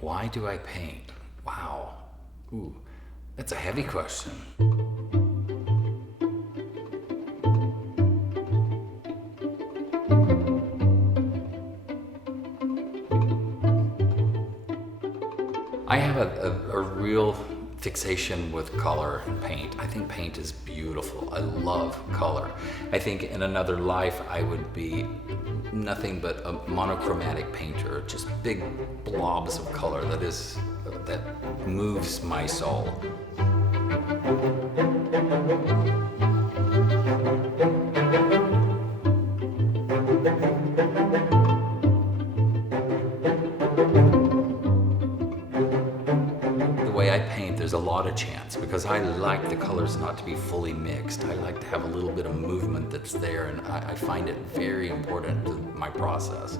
Why do I paint? Wow. Ooh, that's a heavy question. I have a real fixation with color and paint. I think paint is beautiful. I love color. I think in another life I would be nothing but a monochromatic painter, just big blobs of color that moves my soul. The way I paint, there's a lot of chance because I like the colors not to be fully mixed. I like to have a little bit of movement that's there, and I find it very important to my process.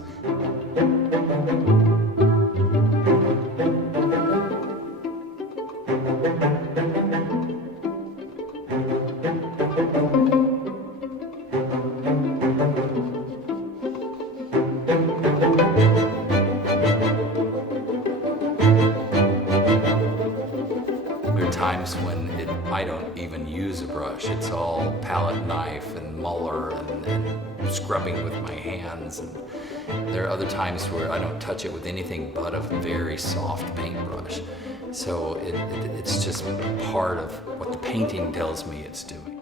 Times when I don't even use a brush. It's all palette knife and muller and scrubbing with my hands. And there are other times where I don't touch it with anything but a very soft paintbrush. So it's just part of what the painting tells me it's doing.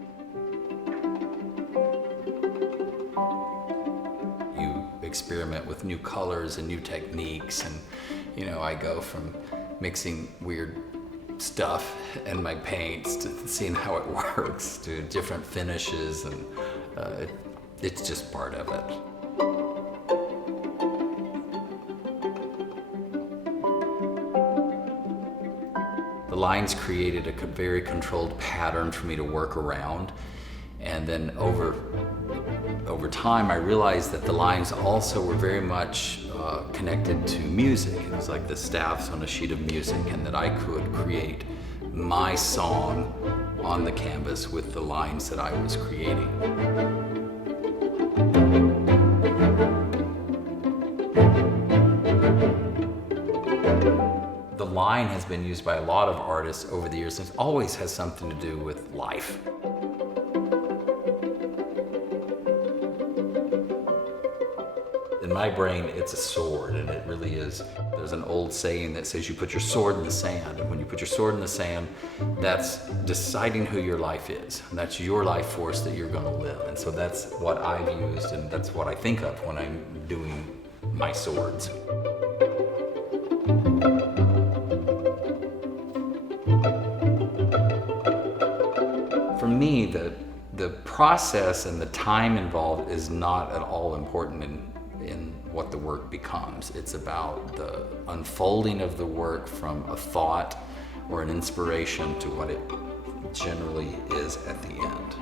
You experiment with new colors and new techniques, and I go from mixing weird stuff and my paints to seeing how it works to different finishes, and it's just part of it. The lines created a very controlled pattern for me to work around, and then over time I realized that the lines also were very much connected to music. It was like the staffs on a sheet of music, and that I could create my song on the canvas with the lines that I was creating. The line has been used by a lot of artists over the years, and it always has something to do with life. In my brain, it's a sword, and it really is. There's an old saying that says you put your sword in the sand, and when you put your sword in the sand, that's deciding who your life is, and that's your life force that you're gonna live. And so that's what I've used, and that's what I think of when I'm doing my swords. For me, the process and the time involved is not at all important in what the work becomes. It's about the unfolding of the work from a thought or an inspiration to what it generally is at the end.